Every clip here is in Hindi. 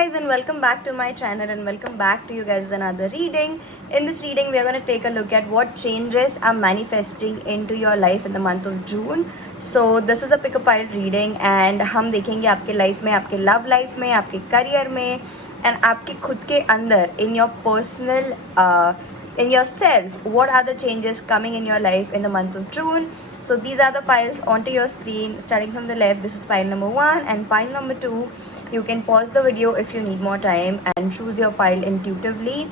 Guys, and welcome back to my channel and welcome back to you guys another reading. In this reading we are going to take a look at what changes are manifesting into your life in the month of June. So this is a pick a pile reading and हम देखेंगे आपके लाइफ में, आपके लव लाइफ में, आपके करियर में and आपके खुद के अंदर in your personal in yourself, what are the changes coming in your life in the month of June. So these are the piles onto your screen. Starting from the left, this is pile number 1 and pile number 2. You can pause the video if you need more time and choose your pile intuitively.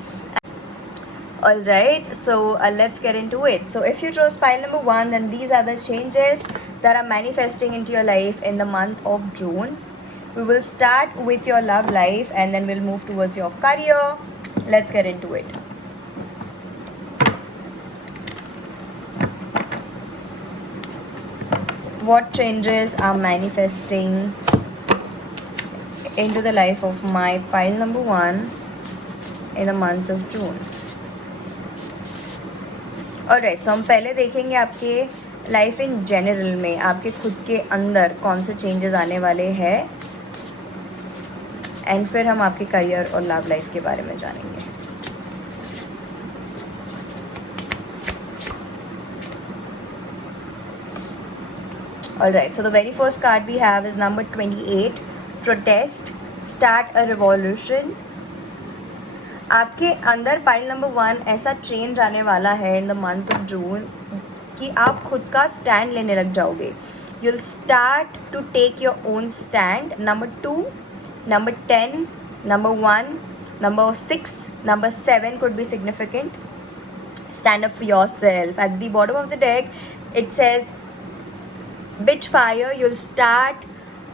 Alright, so let's get into it. So if you chose pile number 1, then these are the changes that are manifesting into your life in the month of June. We will start with your love life and then we'll move towards your career. Let's get into it. What changes are manifesting into the life of my pile number 1 in the month of June. Alright, so हम पहले देखेंगे आपके लाइफ इन जनरल में आपके खुद के अंदर कौन से चेंजेस आने वाले हैं एंड फिर हम आपके करियर और लव लाइफ के बारे में जानेंगे. Alright, so the very first card we have is number 28, protest, start a revolution. आपके अंदर पाइल नंबर 1 ऐसा चेंज आने वाला है इन द मंथ ऑफ जून कि आप खुद का स्टैंड लेने लग जाओगे. You'll start to take your own stand. Number 2, number 10, number 1, number 6, number 7 could be significant. Stand up for yourself. At the bottom of the deck, it says bitch fire. You'll start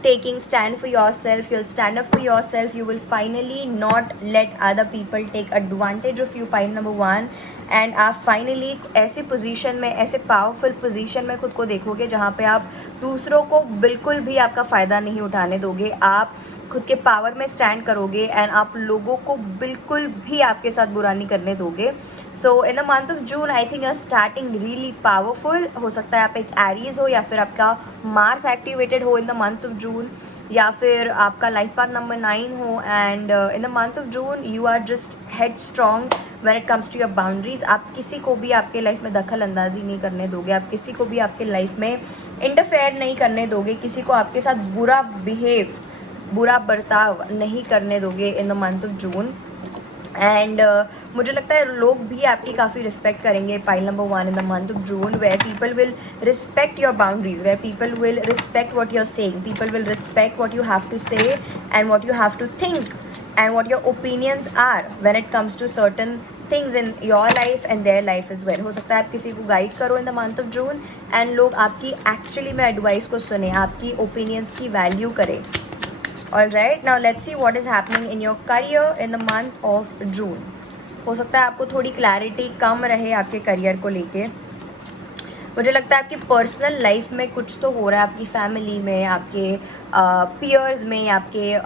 taking stand for yourself. You'll stand up for yourself. You will finally not let other people take advantage of you. Pile number 1. And आप फाइनली ऐसे पोजीशन में, ऐसे पावरफुल पोजीशन में खुद को देखोगे जहाँ पे आप दूसरों को बिल्कुल भी आपका फ़ायदा नहीं उठाने दोगे. आप खुद के पावर में स्टैंड करोगे एंड आप लोगों को बिल्कुल भी आपके साथ बुरा नहीं करने दोगे. So in the month of June I think you are starting really powerful. हो सकता है आप एक एरीज हो या फिर आपका मार्स एक्टिवेटेड हो in the month of June या फिर आपका लाइफ पाथ नंबर 9 हो and in the month of June you are just headstrong when it comes to your boundaries. आप किसी को भी आपके लाइफ में दखल अंदाजी नहीं करने दोगे. आप किसी को भी आपके लाइफ में इंटरफेयर नहीं करने दोगे. किसी को आपके साथ बुरा बर्ताव नहीं करने दोगे in the month of June. And मुझे लगता है लोग भी आपकी काफ़ी रिस्पेक्ट करेंगे pile number 1 in the month of June, where people will respect your boundaries, where people will respect what you are saying, people will respect what you have to say and what you have to think and what your opinions are when it comes to certain things in your life and their life is well. हो सकता है आप किसी को गाइड करो इन the month of June and लोग आपकी एक्चुअली में एडवाइस को सुने, आपकी ओपिनियंस की वैल्यू करें. Alright, now let's see what is happening in your career in the month of June. हो सकता है आपको थोड़ी क्लैरिटी कम रहे आपके करियर को लेके. मुझे लगता है आपकी पर्सनल लाइफ में कुछ तो हो रहा है, आपकी फैमिली में, आपके पीयर्स में, आपके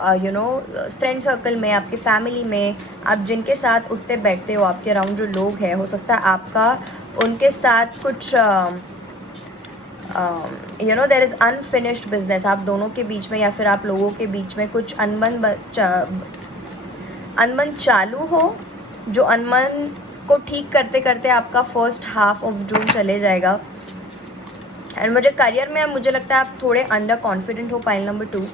फ्रेंड सर्कल में, आपके फैमिली में, आप जिनके साथ उठते बैठते हो, आपके अराउंड जो लोग हैं, हो सकता है आपका उनके साथ कुछ देयर इज़ अनफिनिश्ड बिजनेस आप दोनों के बीच में या फिर आप लोगों के बीच में कुछ अनबन चालू हो, जो अनबन को ठीक करते करते आपका फर्स्ट हाफ ऑफ जून चले जाएगा. एंड मुझे करियर में मुझे लगता है आप थोड़े अंडर कॉन्फिडेंट हो. Pile number 2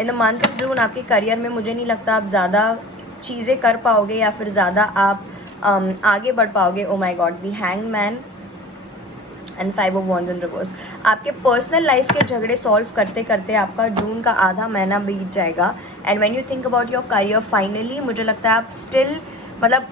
in the month of June आपके करियर में मुझे नहीं लगता आप ज़्यादा चीज़ें कर पाओगे या फिर ज़्यादा आप आगे बढ़ पाओगे. Oh my God, the hangman and 5 of wands in reverse. आपके पर्सनल लाइफ के झगड़े सॉल्व करते करते आपका जून का आधा महीना बीत जाएगा. And when you think about your career finally मुझे लगता है आप स्टिल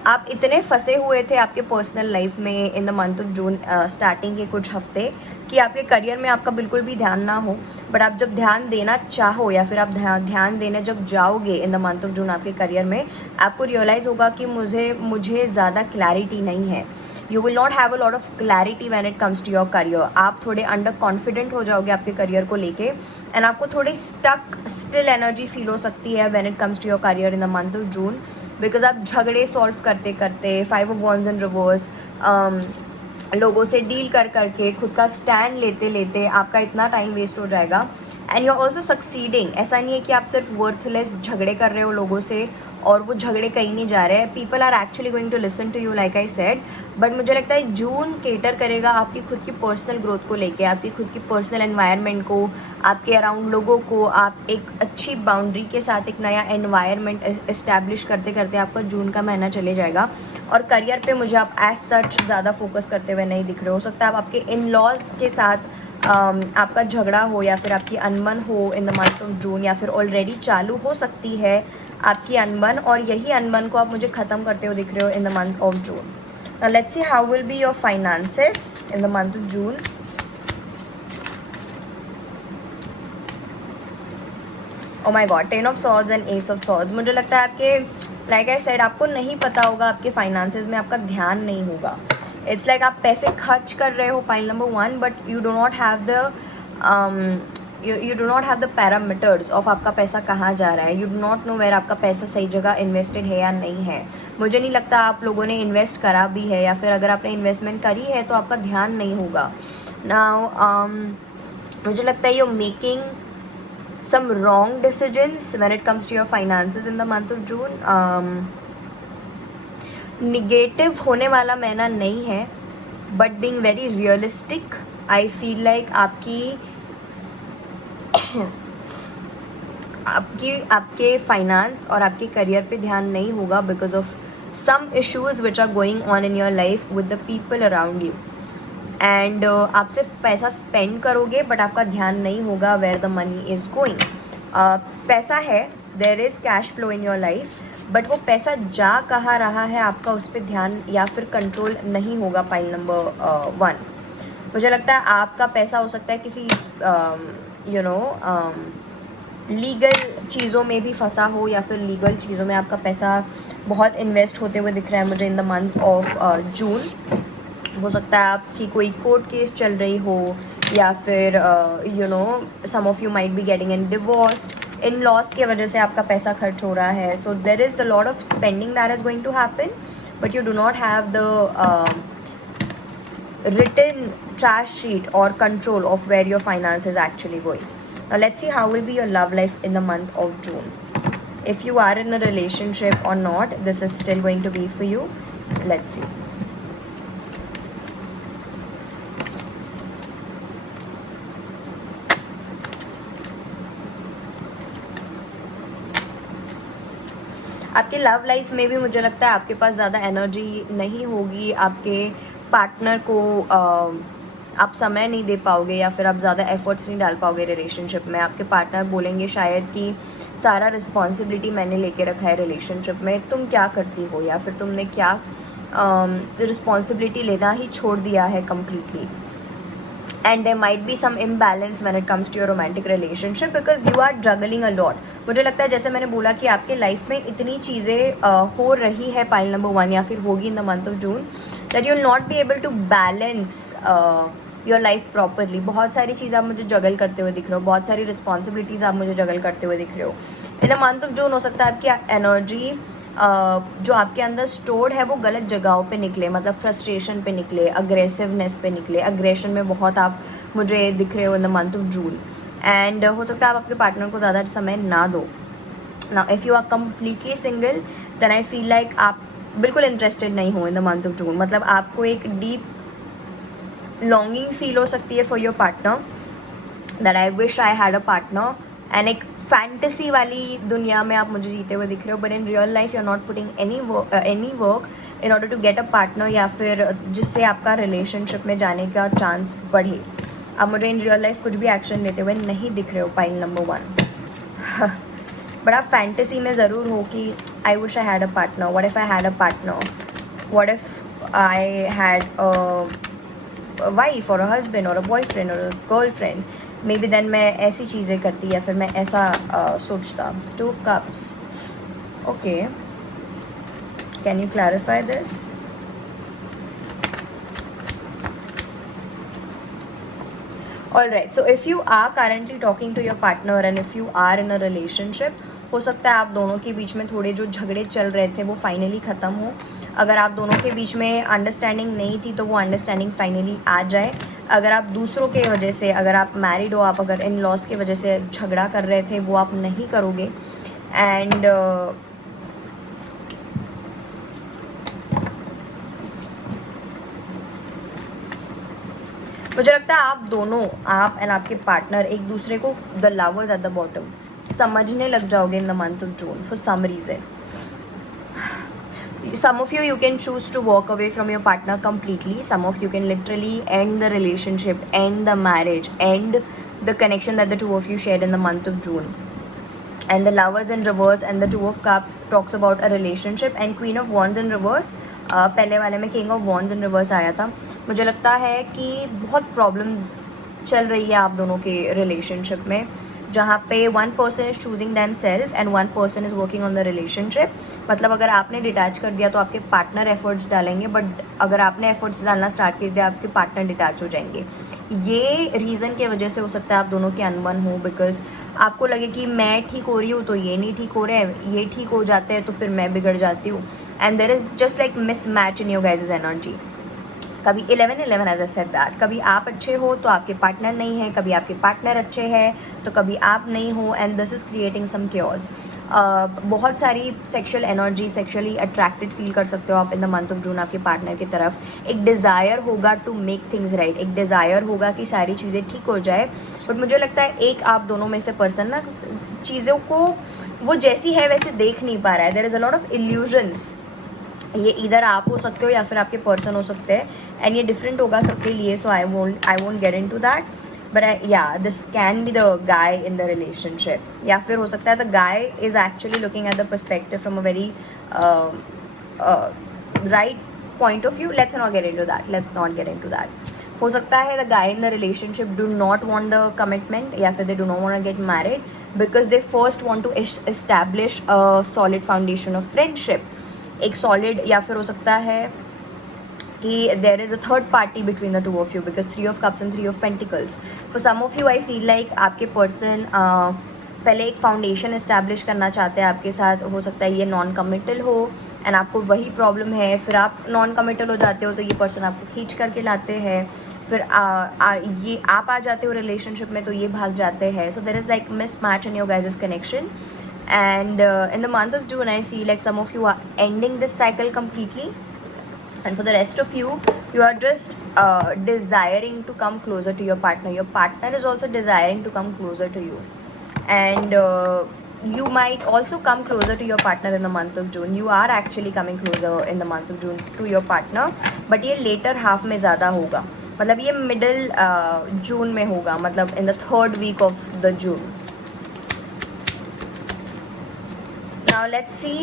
आप इतने फंसे हुए थे आपके पर्सनल लाइफ में in the month of June starting के कुछ हफ्ते कि आपके करियर में आपका बिल्कुल भी ध्यान ना हो. बट आप जब ध्यान देना चाहो या फिर आप ध्यान देने जब जाओगे in the month of June आपके करियर में, आपको रियलाइज़ होगा कि मुझे ज़्यादा क्लैरिटी नहीं है. You will not have a lot of clarity when it comes to your career. आप थोड़े अंडर कॉन्फिडेंट हो जाओगे आपके करियर को लेके एंड आपको थोड़ी स्टिल एनर्जी फील हो सकती है when it comes to your career in the month of June, because आप झगड़े सॉल्व करते करते 5 of wands in reverse लोगों से डील करके खुद का स्टैंड लेते लेते आपका इतना टाइम वेस्ट हो जाएगा and you are also succeeding. ऐसा नहीं है कि आप सिर्फ वर्थलेस झगड़े कर रहे हो लोगों से और वो झगड़े कहीं नहीं जा रहे हैं। People are actually going to listen to you like I said. But मुझे लगता है जून केटर करेगा आपकी खुद की पर्सनल ग्रोथ को लेके, आपकी खुद की पर्सनल एनवायरनमेंट को, आपके अराउंड लोगों को। आप एक अच्छी बाउंड्री के साथ एक नया एनवायरनमेंट इस्टेब्लिश करते करते आपका जून का महीना चले जाएगा। और करियर पे मुझे आप एज सच ज़्यादा फोकस करते हुए नहीं दिख रहे हो सकता है आप आपके इन लॉज के साथ आपका झगड़ा हो या फिर आपकी अनबन हो in the month of June, या फिर ऑलरेडी चालू हो सकती है आपकी अनबन, और यही अनबन को आप मुझे ख़त्म करते हुए दिख रहे हो in the month of June. Now let's see how will be your finances in the month of June. Oh my God, 10 of swords and S of swords. मुझे लगता है आपके लाइक आई सेड आपको नहीं पता होगा, आपके फाइनेंसेस में आपका ध्यान नहीं होगा। इट्स लाइक आप पैसे खर्च कर रहे हो pile number 1, but you do not have the you do not have the parameters of आपका पैसा कहाँ जा रहा है। You do not know where आपका पैसा सही जगह इन्वेस्टेड है या नहीं है। मुझे नहीं लगता आप लोगों ने इन्वेस्ट करा भी है, या फिर अगर आपने इन्वेस्टमेंट करी है तो आपका ध्यान नहीं होगा। नाउ मुझे लगता है you making some wrong decisions when it comes to your finances in the month of June. Negative होने वाला महीना नहीं है, but being very realistic, I feel like आपके फाइनेंस और आपके करियर पे ध्यान नहीं होगा because of some issues which are going on in your life with the people around you. And आप सिर्फ पैसा स्पेंड करोगे बट आपका ध्यान नहीं होगा where the money is going. पैसा है, there is cash flow in your life, but वो पैसा जा कहाँ रहा है आपका उस पर ध्यान या फिर कंट्रोल नहीं होगा पाइल नंबर 1। मुझे लगता है आपका पैसा हो सकता है किसी लीगल चीज़ों में भी फंसा हो, या फिर लीगल चीज़ों में आपका पैसा बहुत इन्वेस्ट होते हुए दिख रहा है मुझे इन द मंथ ऑफ जून। हो सकता है आपकी कोई कोर्ट केस चल रही हो, या फिर some of you might be getting an divorced. In laws की वजह से आपका पैसा खर्च हो रहा है। So there is a lot of spending that is going to happen, but you do not have the written trash sheet or control of where your finance is actually going. Now let's see how will be your love life in the month of June. If you are in a relationship or not, this is still going to be for you. Let's see. आपके लव लाइफ में भी मुझे लगता है आपके पास ज़्यादा एनर्जी नहीं होगी। आपके पार्टनर को आप समय नहीं दे पाओगे, या फिर आप ज़्यादा एफर्ट्स नहीं डाल पाओगे रिलेशनशिप में। आपके पार्टनर बोलेंगे शायद कि सारा रिस्पॉन्सिबिलिटी मैंने लेके रखा है रिलेशनशिप में, तुम क्या करती हो, या फिर तुमने क्या रिस्पॉन्सिबिलिटी लेना ही छोड़ दिया है completely. And there might be some imbalance when it comes to your romantic relationship because you are juggling a lot. मुझे लगता है जैसे मैंने बोला कि आपके लाइफ में इतनी चीज़ें हो रही है पाइल नंबर 1, या फिर होगी in the month of June, that you will not be able to balance your life properly. बहुत सारी चीज़ें आप मुझे जगल करते हुए दिख रहे हो, बहुत सारी रिस्पॉन्सिबिलिटीज़ आप मुझे जगल करते हुए दिख रहे हो इन द मंथ ऑफ जून। हो सकता है आपकी एनर्जी जो आपके अंदर स्टोर्ड है वो गलत जगहों पे निकले, मतलब फ्रस्ट्रेशन पे निकले, अग्रेसिवनेस पे निकले। अग्रेशन में बहुत आप मुझे दिख रहे हो in the month of June. And हो सकता है आप अपने पार्टनर को ज़्यादा समय ना दो। Now if you are completely single then I feel like आप बिल्कुल इंटरेस्टेड नहीं हो in the month of June. मतलब आपको एक डीप लॉन्गिंग फील हो सकती है for your partner, that I wish I had a partner. And एक फैंटेसी वाली दुनिया में आप मुझे जीते हुए दिख रहे हो, but in real life you are not putting any work in order to get a partner, या फिर जिससे आपका रिलेशनशिप में जाने का चांस बढ़े। आप मुझे इन रियल लाइफ कुछ भी एक्शन लेते हुए नहीं दिख रहे हो पाइल नंबर 1। बट आप फैंटेसी में ज़रूर हो कि I wish I had a partner, what if I had a partner, what if I had a wife और अ हस्बैंड और अ बॉयफ्रेंड और a girlfriend, maybe then मैं ऐसी चीज़ें करती या फिर मैं ऐसा सोचता। 2 of Cups. Okay, can you clarify this? Alright, so if you are currently talking to your partner and if you are in a relationship, हो सकता है आप दोनों के बीच में थोड़े जो झगड़े चल रहे थे वो फाइनली ख़त्म हो। अगर आप दोनों के बीच में अंडरस्टैंडिंग नहीं थी तो वो अंडरस्टैंडिंग फाइनली आ जाए। अगर आप दूसरों के वजह से, अगर आप मैरिड हो, आप अगर इन लॉस की वजह से झगड़ा कर रहे थे, वो आप नहीं करोगे. एंड मुझे लगता है आप दोनों, आप एंड आपके पार्टनर एक दूसरे को, the lovers at the bottom, समझने लग जाओगे in the month of June for some reason. Some of you can choose to walk away from your partner completely. Some of you can literally end the relationship, end the marriage, end the connection that the two of you shared in the month of June. And the lovers in reverse and the two of cups talks about a relationship, and queen of wands in reverse, पहले वाले में king of wands in reverse आया था. मुझे लगता है कि बहुत प्रॉब्लम्स चल रही है आप दोनों के रिलेशनशिप में, जहाँ पे one person is choosing them self and one person is working on the relationship. मतलब अगर आपने डिटैच कर दिया तो आपके पार्टनर एफर्ट्स डालेंगे, बट अगर आपने एफर्ट्स डालना स्टार्ट कर दिया आपके पार्टनर डिटैच हो जाएंगे. ये रीज़न की वजह से हो सकता है आप दोनों के अनबन हो, बिकॉज आपको लगे कि मैं ठीक हो रही हूँ तो ये नहीं ठीक हो रहे हैं, ये ठीक हो जाते हैं तो फिर मैं बिगड़ जाती हूँ. And there is just like mismatch in your guys energy. कभी 11-11 एज अ सेड दैट, कभी आप अच्छे हो तो आपके पार्टनर नहीं है, कभी आपके पार्टनर अच्छे हैं तो कभी आप नहीं हो, and this is creating some cures. बहुत सारी sexual energy, sexually attracted feel कर सकते हो आप in the month of June आपके पार्टनर की तरफ. एक डिज़ायर होगा टू मेक थिंग्स राइट, एक डिज़ायर होगा कि सारी चीज़ें ठीक हो जाए. बट मुझे लगता है एक आप दोनों में से पर्सन ना चीज़ों को वो जैसी है वैसे देख नहीं पा रहा है. There is a lot of illusions. ये इधर आप हो सकते हो या फिर आपके पर्सन हो सकते हैं, एंड ये डिफरेंट होगा सबके लिए. So I won't get into that, but yeah this can be the guy in the relationship, या फिर हो सकता है the guy is actually looking at the perspective from a very right point of view. Let's not get into that. हो सकता है the guy in the relationship do not want the commitment, या फिर they do not want to get married because they first want to establish a solid foundation of friendship. एक सॉलिड, या फिर हो सकता है कि there is a third party between the two of you, because 3 of cups and 3 of pentacles. For some of you I feel like आपके पर्सन पहले एक फाउंडेशन इस्टेब्लिश करना चाहते हैं आपके साथ. हो सकता है ये नॉन कमिटल हो एंड आपको वही प्रॉब्लम है, फिर आप नॉन कमिटल हो जाते हो तो ये पर्सन आपको खींच करके लाते हैं, फिर ये आप आ जाते हो रिलेशनशिप में तो ये भाग जाते हैं. So there is like mismatch in your guys connection. And in the month of June I feel like some of you are ending this cycle completely, and for the rest of you, you are just desiring to come closer to your partner. Your partner is also desiring to come closer to you, and you might also come closer to your partner in the month of June. You are actually coming closer in the month of June to your partner, but ये later half में ज़्यादा होगा. मतलब ये middle जून में होगा, मतलब in the 3rd week of the June. Now let's see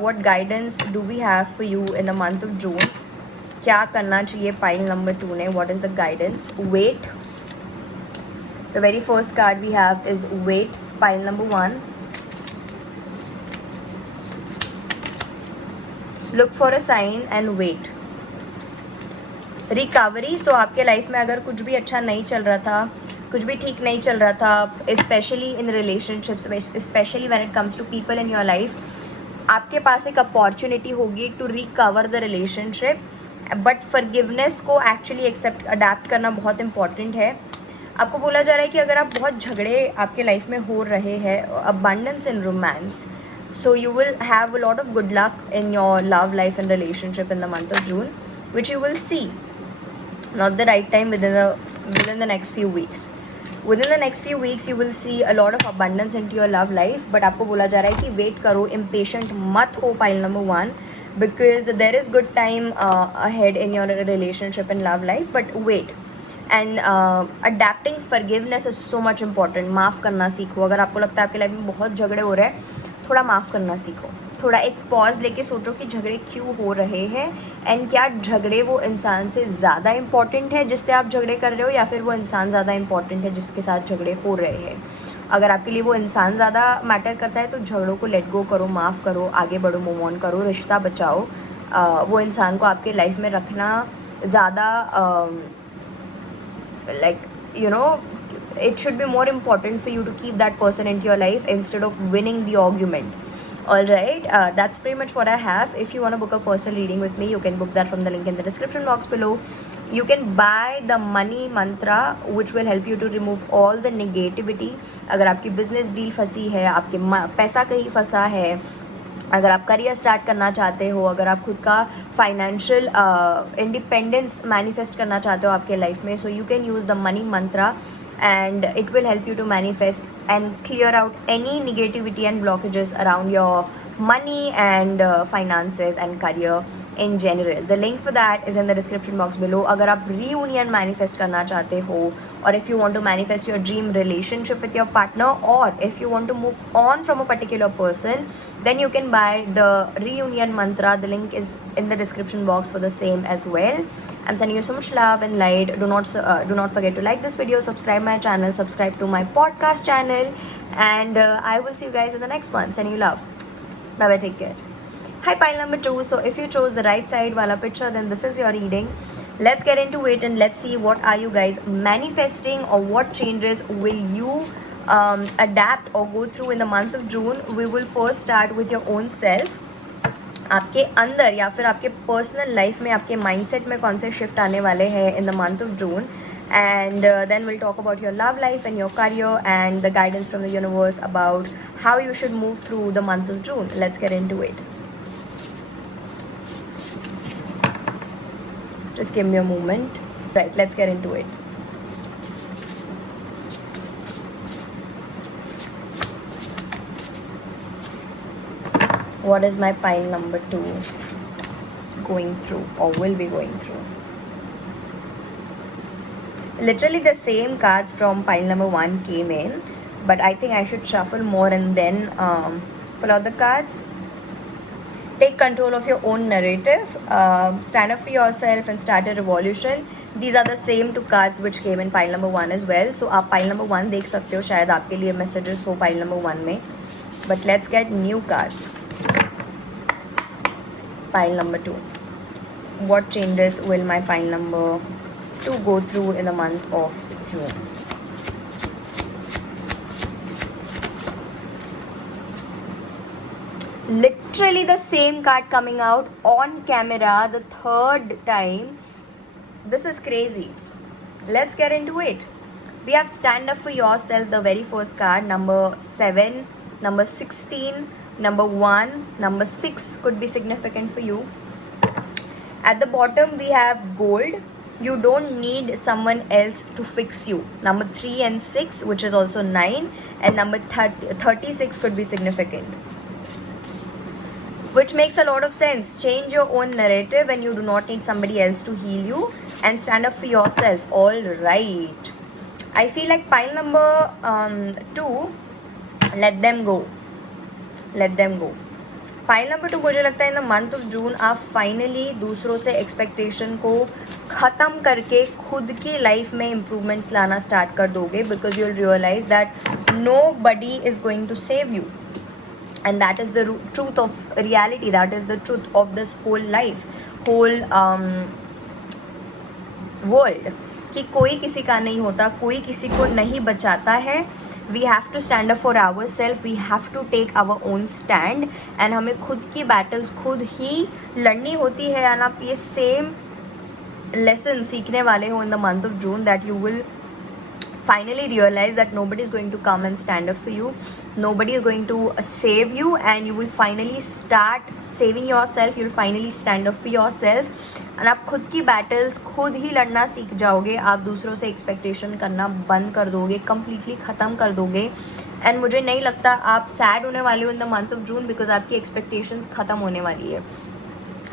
what guidance do we have for you in the month of June. क्या करना चाहिए pile number 2 ने? What is the guidance? Wait. The very first card we have is wait, pile number 1. Look for a sign and wait. Recovery. So आपके लाइफ में अगर कुछ भी अच्छा नहीं चल रहा था, कुछ भी ठीक नहीं चल रहा था, स्पेशली इन रिलेशनशिप्स में, specially when it comes to people in your life, आपके पास एक अपॉर्चुनिटी होगी to recover the relationship. But forgiveness को एक्चुअली एक्सेप्ट, अडेप्ट करना बहुत इंपॉर्टेंट है. आपको बोला जा रहा है कि अगर आप बहुत झगड़े आपके लाइफ में हो रहे हैं, abundance in romance, so you will have a lot of good luck in your love life and relationship in the month of June, which you will see. Not the right time, within the next few weeks. Within the next few weeks you will see a lot of abundance into your love life. But आपको बोला जा रहा है कि wait करो, impatient मत हो, pile number 1, because there is good time ahead in your relationship and love life. But wait. And adapting forgiveness is so much important. माफ़ करना सीखो. अगर आपको लगता है आपके लाइफ में बहुत झगड़े हो रहे हैं, थोड़ा माफ़ करना सीखो. थोड़ा एक पॉज लेके सोचो कि झगड़े क्यों हो रहे हैं, एंड क्या झगड़े वो इंसान से ज़्यादा इम्पॉर्टेंट है जिससे आप झगड़े कर रहे हो, या फिर वो इंसान ज़्यादा इम्पॉर्टेंट है जिसके साथ झगड़े हो रहे हैं. अगर आपके लिए वो इंसान ज़्यादा मैटर करता है तो झगड़ों को लेट गो करो, माफ़ करो, आगे बढ़ो, मूव ऑन करो, रिश्ता बचाओ. वो इंसान को आपके लाइफ में रखना ज़्यादा like, you know, it should be more important for you to keep that person into your life instead of winning the argument. All right, that's pretty much what I have. If you want to book a personal reading with me, you can book that from the link in the description box below. You can buy the money mantra which will help you to remove all the negativity. अगर आपकी business deal फंसी है, आपके पैसा कहीं फंसा है, अगर आप करियर स्टार्ट करना चाहते हो, अगर आप खुद का फाइनेंशियल इंडिपेंडेंस मैनिफेस्ट करना चाहते हो आपके लाइफ में, so you can use the money Mantra and it will help you to manifest and clear out any negativity and blockages around your money and finances and career in general. The link for that is in the description box below. अगर आप reunion manifest करना चाहते हो, or if you want to manifest your dream relationship with your partner, or if you want to move on from a particular person, then you can buy the reunion mantra. The link is in the description box for the same as well. I'm sending you so much love and light. Do not forget to like this video, subscribe my channel, subscribe to my podcast channel, and I will see you guys in the next one. Sending you love. Bye bye, take care. Hi, pile number 2. So if you chose the right side wala picture, then this is your reading. Let's get into it and let's see what are you guys manifesting, or what changes will you adapt or go through in the month of June. We will first start with your own self. आपके अंदर या फिर आपके पर्सनल लाइफ में आपके माइंडसेट में कौन से शिफ्ट आने वाले हैं in the month of June, and then will talk about your love life and your career and the guidance from the universe about how you should move through the month of June. Let's get into it. Just give me a moment. Right, let's get into it. What is my pile number 2 going through or will be going through? Literally the same cards from pile number 1 came in, but I think I should shuffle more and then pull out the cards. Take control of your own narrative, stand up for yourself and start a revolution. These are the same two cards which came in pile number 1 as well. So आप pile number 1 देख सकते हो, शायद आपके लिए messages हो pile number 1 में. But let's get new cards. Pile number 2. What changes will my pile number 2 go through in the month of June? Literally the same card coming out on camera the third time. This is crazy. Let's get into it. We have stand up for yourself, the very first card, number 7, number 16, number 1, number 6 could be significant for you. At the bottom we have gold. You don't need someone else to fix you. Number 3 and 6, which is also 9, and number 36 could be significant, which makes a lot of sense. Change your own narrative and you do not need somebody else to heal you, and stand up for yourself. All right. I feel like pile number 2, let them go. Let them go. Pile number 2 मुझे लगता है in the month of June आप फाइनली दूसरों से एक्सपेक्टेशन को ख़त्म करके खुद की लाइफ में इम्प्रूवमेंट्स लाना स्टार्ट कर दोगे, because you will realize that nobody is going to save you. And that is the truth of reality. That is the truth of this whole life, whole world. कि कोई किसी का नहीं होता, कोई किसी को नहीं बचाता है. We have to stand up for ourselves. We have to take our own stand. And हमें खुद की battles खुद ही लड़नी होती है. And आप ये same lesson सीखने वाले हो in the month of June, that you will finally realize that nobody is going to come and stand up for you. Nobody is going to save you, and you will finally start saving yourself. You will finally stand up for yourself, and आप खुद की battles खुद ही लड़ना सीख जाओगे. आप दूसरों से expectation करना बंद कर दोगे, completely ख़त्म कर दोगे. and मुझे नहीं लगता आप sad होने वाले हो in the month of June, because आपकी expectations ख़त्म होने वाली है.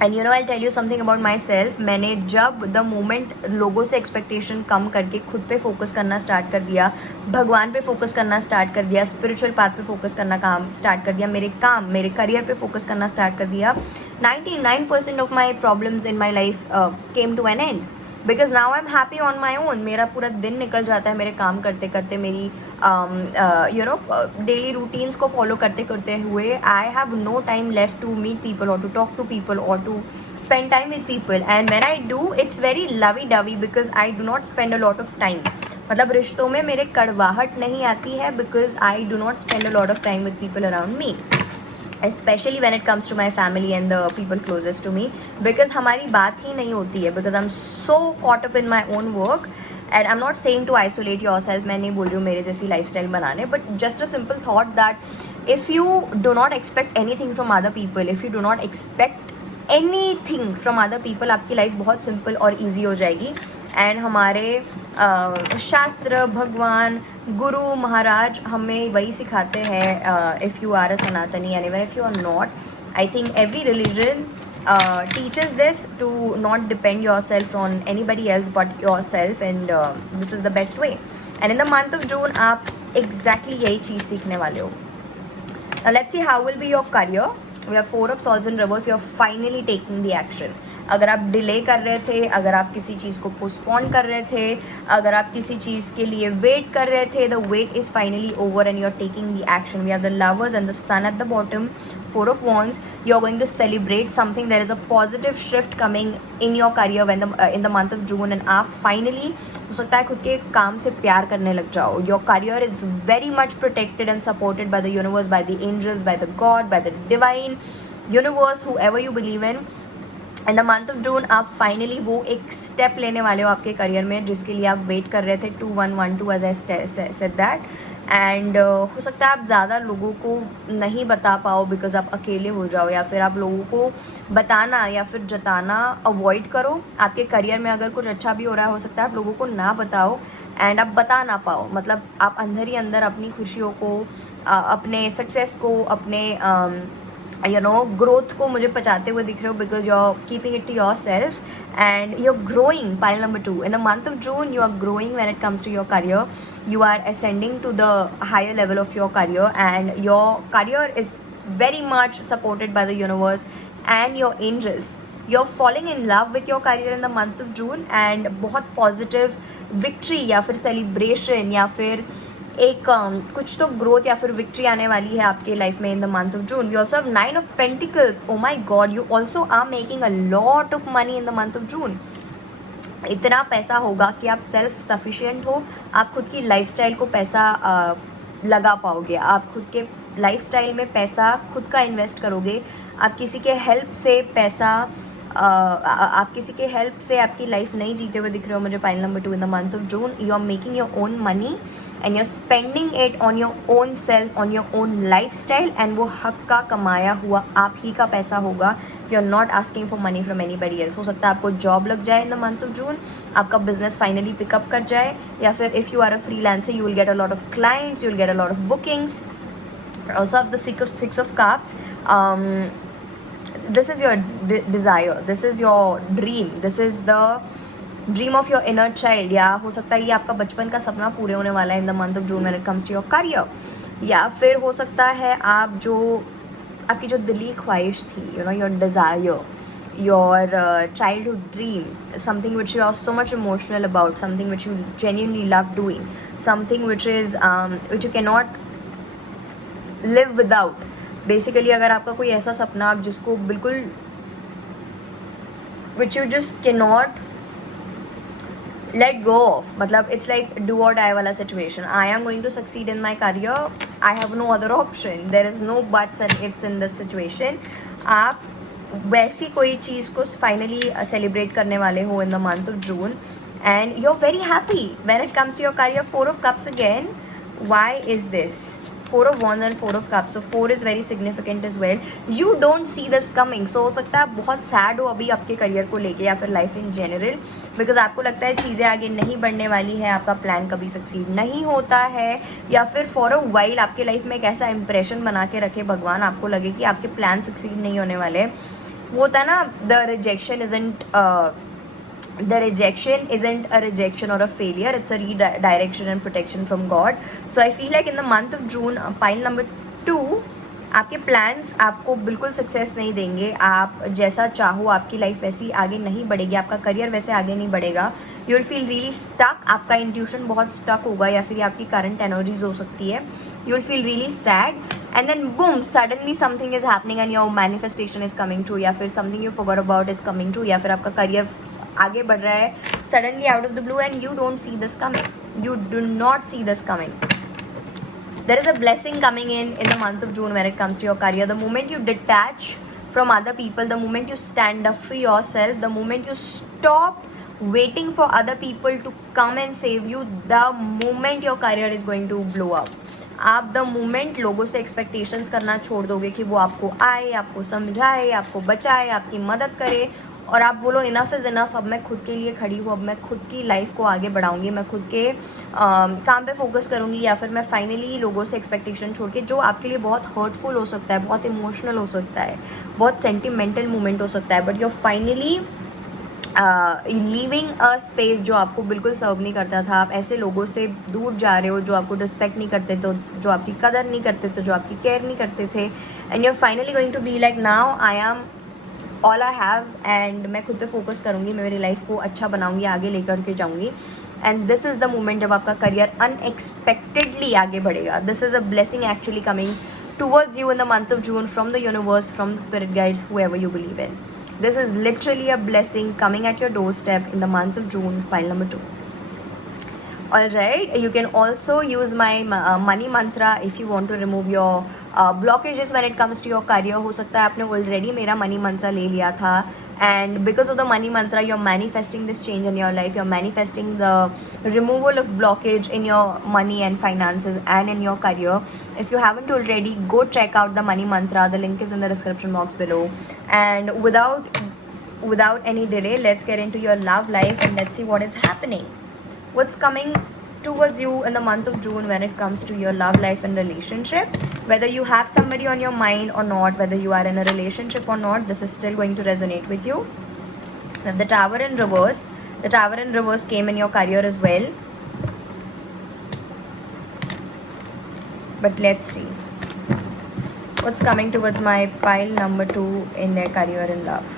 And you know I tell you something about myself. मैंने जब द मोमेंट लोगों से एक्सपेक्टेशन कम करके खुद पे फोकस करना स्टार्ट कर दिया, भगवान पे फोकस करना स्टार्ट कर दिया, स्पिरिचुअल पाथ पे फोकस करना काम स्टार्ट कर दिया, मेरे करियर पे फोकस करना स्टार्ट कर दिया, 99% of my problems in my life came to an end. Because now I am happy on my own. मेरा पूरा दिन निकल जाता है मेरे काम करते करते, मेरी डेली रूटीन्स को फॉलो करते करते हुए. I have no time left to meet people और टू टॉक टू पीपल और to spend time with people. And when I do it's very lovey dovey, because I do not spend a lot of time. मतलब रिश्तों में मेरे कड़वाहट नहीं आती है, because I do not spend a lot of time with people around me. especially when it comes to my family and the people closest to me, because हमारी बात ही नहीं होती है, because I'm so caught up in my own work. And I'm not saying to isolate yourself, मैं नहीं बोल रही हूँ मेरे जैसी lifestyle बनाने, but just a simple thought that if you do not expect anything from other people, if you do not expect anything from other people, आपकी life बहुत simple और easy हो जाएगी. एंड हमारे शास्त्र, भगवान, गुरु, महाराज हमें वही सिखाते हैं. If you are a Sanatani and even if you are not, I think every religion teaches this to not depend yourself on anybody else but yourself, and this is the best way. And in the month of June आप exactly यही चीज़ सीखने वाले हो. Now let's see how will be your career. We have 4 of swords in reverse. You are finally taking the action. अगर आप डिले कर रहे थे, अगर आप किसी चीज़ को पोस्टपोन कर रहे थे, अगर आप किसी चीज़ के लिए वेट कर रहे थे, the wait is finally over and you are taking the action. We have the lovers and the sun at the bottom, 4 of wands. You are going to celebrate something. There is a positive shift coming in your career when in the month of June, and आप finally हो सकता है खुद के काम से प्यार करने लग जाओ. Your career is very much protected and supported by the universe, by the angels, by the God, by the divine universe, whoever you believe in. In the month of June आप फाइनली वो एक स्टेप लेने वाले हो आपके करियर में जिसके लिए आप वेट कर रहे थे. 2112 as I said that. And हो सकता है आप ज़्यादा लोगों को नहीं बता पाओ बिकॉज आप अकेले हो जाओ, या फिर आप लोगों को बताना या फिर जताना अवॉइड करो. आपके करियर में अगर कुछ अच्छा भी हो रहा है, हो सकता है आप लोगों को ना बताओ एंड आप बता ना पाओ. मतलब आप अंदर ही अंदर अपनी खुशियों को, अपने सक्सेस को, अपने ग्रोथ को मुझे पचाते हुए दिख रहे हो, because you are keeping it to yourself and you are growing. Pile number 2, in the month of June you are growing when it comes to your career. You are ascending to the higher level of your career, and your career is very much supported by the universe and your angels. You're falling in love with your career in the month of June, and बहुत positive victory या फिर celebration या फिर एक कुछ तो ग्रोथ या फिर विक्ट्री आने वाली है आपके लाइफ में in the month of June. You also have 9 of Pentacles. Oh my God, you also are making a lot of money in the month of June. इतना पैसा होगा कि आप सेल्फ सफिशिएंट हो, आप खुद की लाइफस्टाइल को पैसा लगा पाओगे, आप खुद के लाइफस्टाइल में पैसा खुद का इन्वेस्ट करोगे. आप किसी के हेल्प से पैसा आप किसी के हेल्प से आपकी लाइफ नहीं जीते हुए दिख रहे हो मुझे. Pile number 2, in the month of June you are making your own money and you are spending it on your own self, on your own lifestyle, and वो हक का कमाया हुआ आप ही का पैसा होगा. You are not asking for money from anybody else. हो सकता है आपको जॉब लग जाए in the month of June, आपका बिजनेस फाइनली पिकअप कर जाए, या फिर if you are a freelancer you will get a lot of clients, you will get a lot of bookings. Also of the 6 of cups. This is your desire, this is your dream, this is the dream of your inner child. या हो सकता है ये आपका बचपन का सपना पूरे होने वाला है in the month of June when it comes to your career. या फिर हो सकता है आप जो आपकी जो दिली ख्वाहिश थी, you know, your desire, your childhood dream, something which you are so much emotional about, something which you genuinely love doing, something which you can not live without. Basically अगर आपका कोई ऐसा सपना आप जिसको बिल्कुल which you just can not let go of, मतलब it's like do or die वाला situation. I am going to succeed in my career, I have no other option, there is no buts and ifs in this situation. आप वैसी कोई चीज़ को फाइनली सेलिब्रेट करने वाले हो in the month of June, and you are very happy when it comes to your career. 4 of cups again. Why is this? 4 of wands and 4 of cups. So 4 is very significant as well. You don't see this coming. So हो सकता है आप बहुत सैड हो अभी आपके करियर को लेके या फिर लाइफ इन जनरल, बिकॉज आपको लगता है चीज़ें आगे नहीं बढ़ने वाली हैं, आपका प्लान कभी सक्सीड नहीं होता है, या फिर फॉर अ वाइल आपके लाइफ में एक ऐसा इंप्रेशन बना के रखे भगवान, आपको लगे कि आपके प्लान सक्सीड नहीं होने वाले. वो होता है ना, the rejection isn't a rejection or a failure, it's a redirection and protection from God. So I feel like in the month of June, pile number 2, आपके प्लान्स आपको बिल्कुल सक्सेस नहीं देंगे. आप जैसा चाहो आपकी लाइफ वैसी आगे नहीं बढ़ेगी, आपका करियर वैसे आगे नहीं बढ़ेगा. You will feel really stuck, आपका इंट्यूशन बहुत स्टक होगा, या फिर आपकी करंट एनर्जीज हो सकती है. You will feel really sad, and then boom, suddenly something is happening and your manifestation is coming true, या फिर something you forgot about is coming true, या फिर आपका करियर आगे बढ़ रहा है suddenly out of the blue, and you don't see this coming, you do not C this coming. There is a blessing coming in the month of June when it comes to your career. The moment you detach from other people, the moment you stand up for yourself, the moment you stop waiting for other people to come and save you, the moment your career is going to blow up. आप द मोमेंट लोगों से एक्सपेक्टेशंस करना छोड़ दोगे कि वो आपको आए, आपको समझाए, आपको बचाए, आपकी मदद करे, और आप बोलो इनफ इज़ इनफ, अब मैं खुद के लिए खड़ी हूँ, अब मैं खुद की लाइफ को आगे बढ़ाऊँगी, मैं खुद के काम पे फोकस करूँगी, या फिर मैं फाइनली लोगों से एक्सपेक्टेशन छोड़ के, जो आपके लिए बहुत हर्टफुल हो सकता है, बहुत इमोशनल हो सकता है, बहुत सेंटिमेंटल मोमेंट हो सकता है, but you finally leaving a space जो आपको बिल्कुल सर्व नहीं करता था. आप ऐसे लोगों से दूर जा रहे हो जो आपको रिस्पेक्ट नहीं करते, तो जो आपकी कदर नहीं करते, तो जो आपकी केयर नहीं करते थे, and you are finally going to be like now I am all I have, and मैं खुद पे फोकस करूँगी, मैं मेरी लाइफ को अच्छा बनाऊँगी, आगे लेकर के जाऊँगी. And this is the moment जब आपका करियर अनएक्सपेक्टेडली आगे बढ़ेगा. This is a blessing actually coming towards you in the month of June from the universe, from the spirit guides, whoever you believe in. This is literally a blessing coming at your doorstep in the month of June, pile number 2. Alright, you can also use my money mantra if you want to remove your blockages when it comes to your career. हो सकता है आपने already मेरा money mantra ले लिया था, and because of the money mantra you're manifesting this change in your life, you're manifesting the removal of blockage in your money and finances and in your career. If you haven't already, go check out the money mantra, the link is in the description box below. And without any delay, let's get into your love life and let's see what is happening, what's coming towards you in the month of June when it comes to your love life and relationship. Whether you have somebody on your mind or not, whether you are in a relationship or not, this is still going to resonate with you. Now, the Tower in reverse came in your career as well. But let's see what's coming towards my pile number 2 in their career and love.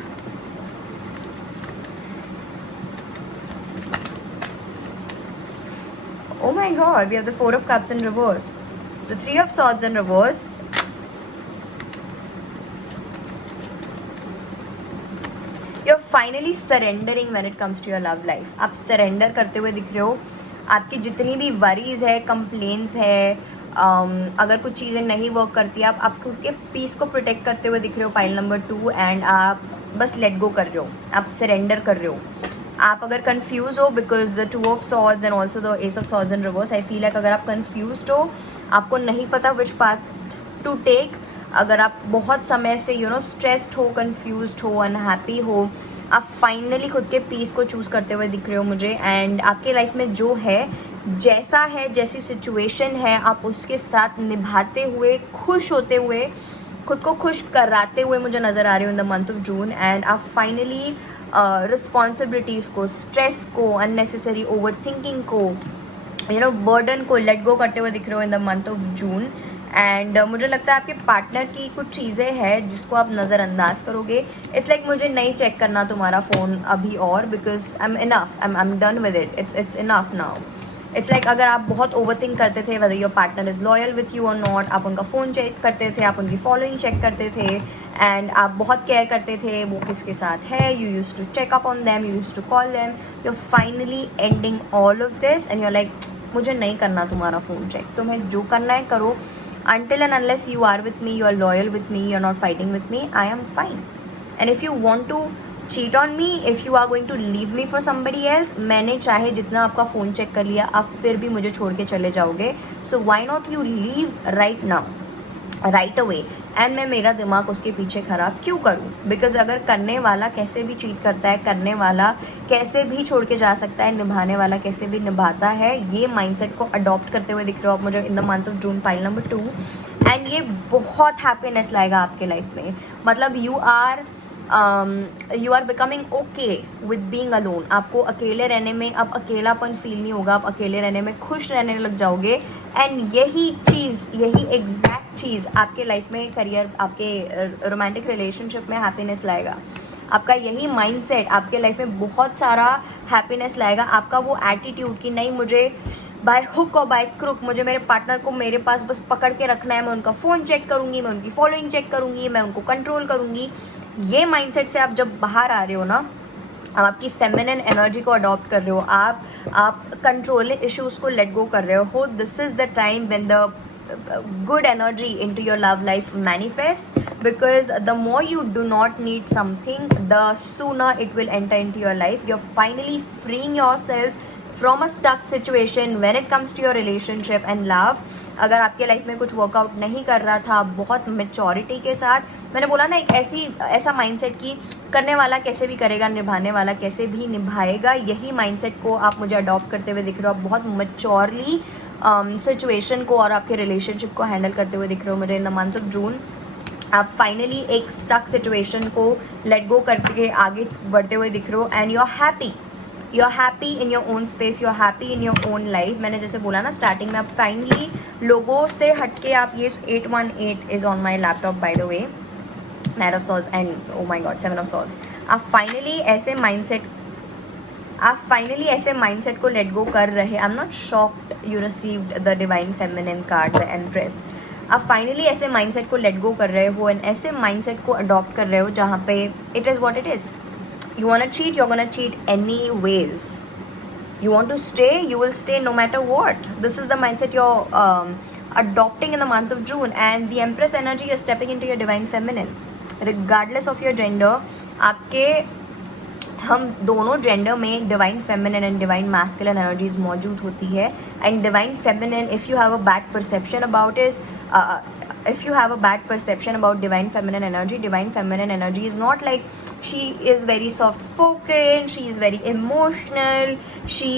Oh my god, we have the Four of Cups in reverse, the Three of Swords in reverse, you're finally surrendering when it comes to your love life. आप surrender करते हुए दिख रहे हो. आपकी जितनी भी worries है, complaints है, अगर कुछ चीज़ें नहीं वर्क करती, आप खुद के पीस को प्रोटेक्ट करते हुए दिख रहे हो पाइल नंबर 2, एंड आप बस लेट गो कर रहे हो, आप सरेंडर कर रहे हो. आप अगर कंफ्यूज हो because the 2 of Swords and also the Ace of Swords in reverse, I feel like अगर आप कंफ्यूज हो, आपको नहीं पता विच पाथ टू टेक, अगर आप बहुत समय से स्ट्रेस्ड हो, कंफ्यूज हो, अनहैप्पी हो, आप फाइनली खुद के पीस को चूज़ करते हुए दिख रहे हो मुझे. एंड आपके लाइफ में जो है, जैसा है, जैसी सिचुएशन है, आप उसके साथ निभाते हुए, खुश होते हुए, खुद को खुश कराते हुए मुझे नज़र आ रहे हो in the month of June. And आप फाइनली रिस्पॉन्सिबिलिटीज़ को, स्ट्रेस को, अननेसेसरी ओवर थिंकिंग को, बर्डन को लेट गो करते हुए दिख रहे हो in the month of June. And मुझे लगता है आपके पार्टनर की कुछ चीज़ें हैं जिसको आप नज़रअंदाज करोगे. इट्स लाइक मुझे नहीं चेक करना तुम्हारा फ़ोन अभी और, because I am enough, I am done with it, it's enough now. It's like अगर आप बहुत ओवर थिंक करते थे whether your partner is loyal with you और नॉट, आप उनका फ़ोन चेक करते थे, आप उनकी फॉलोइंग चेक करते थे, एंड आप बहुत केयर करते थे वो किसके साथ है, you use to check up on them, you use to call them. You are finally ending all of this and you are like मुझे नहीं करना तुम्हारा फ़ोन चेक, तुम्हें जो करना है करो. Until and unless you are with me, you are loyal with me, you are not fighting with me, I am fine. And if you want to cheat on me, if you are going to leave me for somebody else, मैंने चाहे जितना आपका फ़ोन चेक कर लिया, आप फिर भी मुझे छोड़ के चले जाओगे. So why not you leave right now, right away. And मैं मेरा दिमाग उसके पीछे ख़राब क्यों करूँ? बिकॉज अगर करने वाला कैसे भी चीट करता है, करने वाला कैसे भी छोड़ के जा सकता है, निभाने वाला कैसे भी निभाता है, ये माइंडसेट को अडॉप्ट करते हुए दिख रहे हो आप मुझे in the month of June pile number 2. And ये बहुत हैप्पीनेस लाएगा आपके लाइफ में. मतलब you are becoming okay with being alone. आपको अकेले रहने में अब अकेलापन फील नहीं होगा, आप अकेले रहने में खुश रहने लग जाओगे. एंड यही चीज़, यही एग्जैक्ट चीज़ आपके लाइफ में, करियर, आपके रोमांटिक रिलेशनशिप में हैप्पीनेस लाएगा. आपका यही माइंडसेट आपके लाइफ में बहुत सारा हैप्पीनेस लाएगा. आपका वो एटीट्यूड कि नहीं, मुझे बाय हुक और बाय क्रुक मुझे मेरे पार्टनर को मेरे पास बस पकड़ के रखना है, मैं उनका फ़ोन चेक करूँगी, मैं उनकी फॉलोइंग चेक करूँगी, मैं उनको कंट्रोल करूँगी. ये माइंडसेट से आप जब बाहर आ रहे हो ना, आप आपकी फेमिनिन एनर्जी को अडॉप्ट कर रहे हो, आप कंट्रोल इश्यूज़ को लेट गो कर रहे हो. This is the time when the good energy into your love life manifest, because the more you do not need something, the sooner it will enter into your life. You're finally freeing yourself from a stuck situation when it comes to your relationship and love. अगर आपके लाइफ में कुछ वर्कआउट नहीं कर रहा था, बहुत मेचोरिटी के साथ, मैंने बोला ना, एक ऐसा माइंडसेट की करने वाला कैसे भी करेगा, निभाने वाला कैसे भी निभाएगा, यही माइंडसेट को आप मुझे अडॉप्ट करते हुए दिख रहे हो. आप बहुत मेच्योरली सिचुएशन को और आपके रिलेशनशिप को हैंडल करते हुए दिख रहे हो मुझे in the month of June. आप फाइनली एक स्टक सिचुएशन को लेट गो करके आगे बढ़ते हुए दिख रहे हो, and you are happy in your own space, you are happy in your own life. मैंने जैसे बोला ना स्टार्टिंग में, आप फाइनली लोगों से हटके आप ये 818 is on my laptop by the way, night of swords and oh my God 7 of swords. आप फाइनली ऐसे माइंडसेट को लेट गो कर रहे. I am not shocked you received the divine feminine card, the empress. आप फाइनली ऐसे माइंडसेट को लेट गो कर रहे हो एंड ऐसे माइंडसेट को अडॉप्ट कर रहे हो जहाँ पे it is what it is. You want to cheat, you're going to cheat anyways. You want to stay, you will stay no matter what. This is the mindset you're adopting in the month of June. And the Empress energy, you're stepping into your divine feminine. Regardless of your gender, आपके हम दोनों जेंडर में divine feminine and divine masculine energies मौजूद होती है. And divine feminine, if you have a bad perception about is, if you have a bad perception about divine feminine energy is not like she is very soft spoken, she is very emotional, she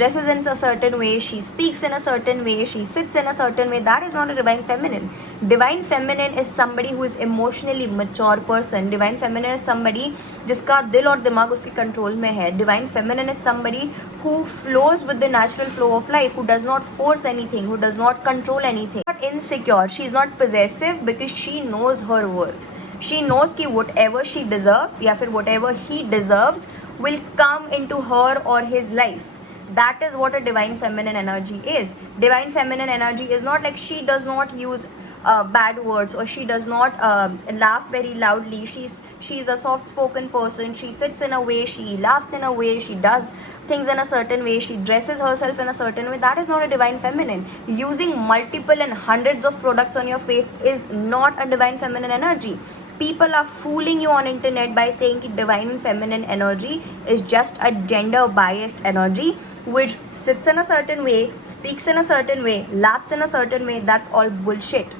dresses in a certain way, she speaks in a certain way, she sits in a certain way. That is not a divine feminine. Divine feminine is somebody who is emotionally mature person. Divine feminine is somebody जिसका दिल और दिमाग उसके कंट्रोल में है. Divine feminine is somebody who flows with the natural flow of life, who does not force anything, who does not control anything. Not insecure, she is not possessive because she knows her worth. She knows कि whatever she deserves या फिर whatever he deserves will come into her or his life. That is what a divine feminine energy is. Divine feminine energy is not like she does not use bad words, or she does not laugh very loudly. She's a soft spoken person. She sits in a way, she laughs in a way, she does things in a certain way, she dresses herself in a certain way. That is not a divine feminine. Using multiple and hundreds of products on your face is not a divine feminine energy. People are fooling you on internet by saying that divine feminine energy is just a gender biased energy which sits in a certain way, speaks in a certain way, laughs in a certain way. That's all bullshit.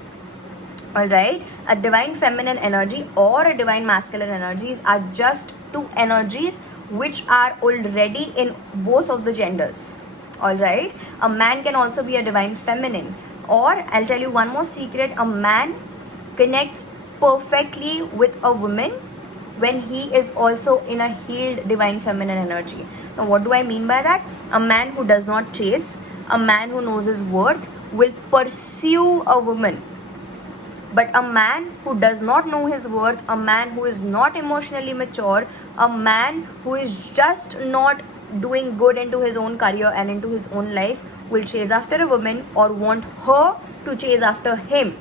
Alright, a divine feminine energy or a divine masculine energies are just two energies which are already in both of the genders. Alright, a man can also be a divine feminine, or I'll tell you one more secret, a man connects perfectly with a woman when he is also in a healed divine feminine energy. Now what do I mean by that? A man who does not chase, a man who knows his worth will pursue a woman. But a man who does not know his worth, a man who is not emotionally mature, a man who is just not doing good into his own career and into his own life will chase after a woman or want her to chase after him.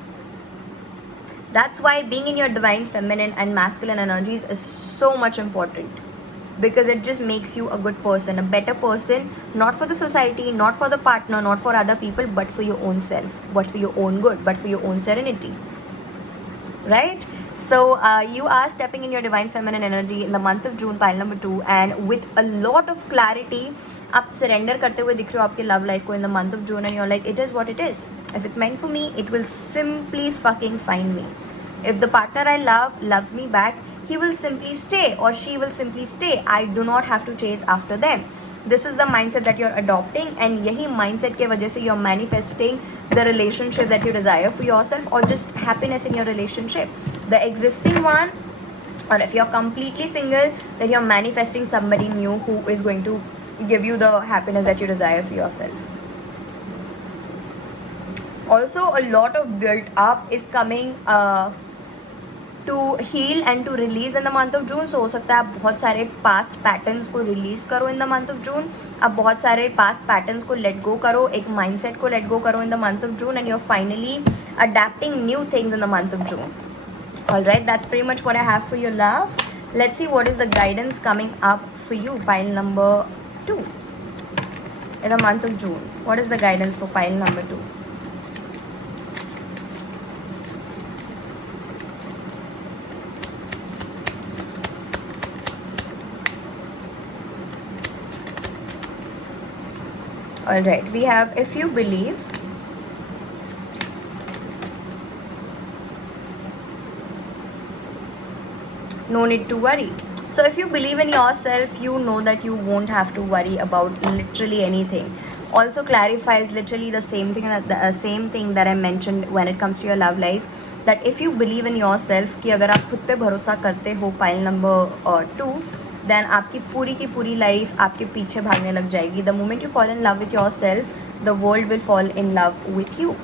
That's why being in your divine feminine and masculine energies is so much important, because it just makes you a good person, a better person, not for the society, not for the partner, not for other people, but for your own self, but for your own good, but for your own serenity. Right? So you are stepping in your divine feminine energy in the month of June, pile number 2, and with a lot of clarity आप surrender करते हुए दिख रहे हो आपके love life को in the month of June, and you're like, it is what it is. If it's meant for me, it will simply fucking find me. If the partner I love loves me back, he will simply stay or she will simply stay. I do not have to chase after them. This is the mindset that you're adopting, and यही mindset के वजह से you're manifesting the relationship that you desire for yourself, or just happiness in your relationship. The existing one, or if you're completely single, then you're manifesting somebody new who is going to give you the happiness that you desire for yourself. Also, a lot of build up is coming to heal and to release in the month of June. So हो सकता है आप बहुत सारे past patterns को release करो in the month of June. आप बहुत सारे past patterns को let go करो, एक mindset को let go करो in the month of June, and you're finally adapting new things in the month of June. Alright, that's pretty much what I have for your love. Let's see what is the guidance coming up for you, pile number 2 in the month of June. What is the guidance for pile number 2? All right, we have if you believe. No need to worry. So if you believe in yourself, you know that you won't have to worry about literally anything. Also clarifies literally the same thing that I mentioned when it comes to your love life, that if you believe in yourself कि अगर आप खुद पे भरोसा करते हो, pile number 2, then आपकी पूरी की पूरी लाइफ आपके पीछे भागने लग जाएगी. The moment you fall in love with yourself, the world will fall in love with you.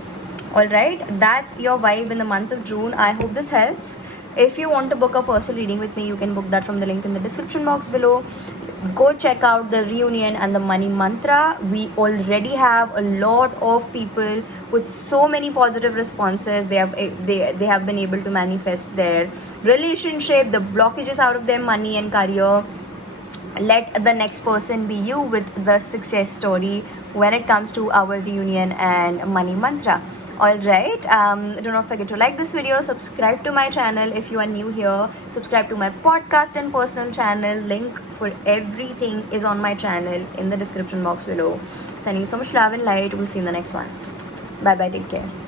Alright, that's your vibe in the month of June. I hope this helps. If you want to book a personal reading with me, you can book that from the link in the description box below. Go check out the reunion and the money mantra. We already have a lot of people with so many positive responses. They have been able to manifest their relationship, the blockages out of their money and career. Let the next person be you with the success story when it comes to our reunion and money mantra. Alright, do not forget to like this video, subscribe to my channel if you are new here, subscribe to my podcast and personal channel. Link for everything is on my channel in the description box below. Sending you so much love and light. We'll see you in the next one. Bye bye, take care.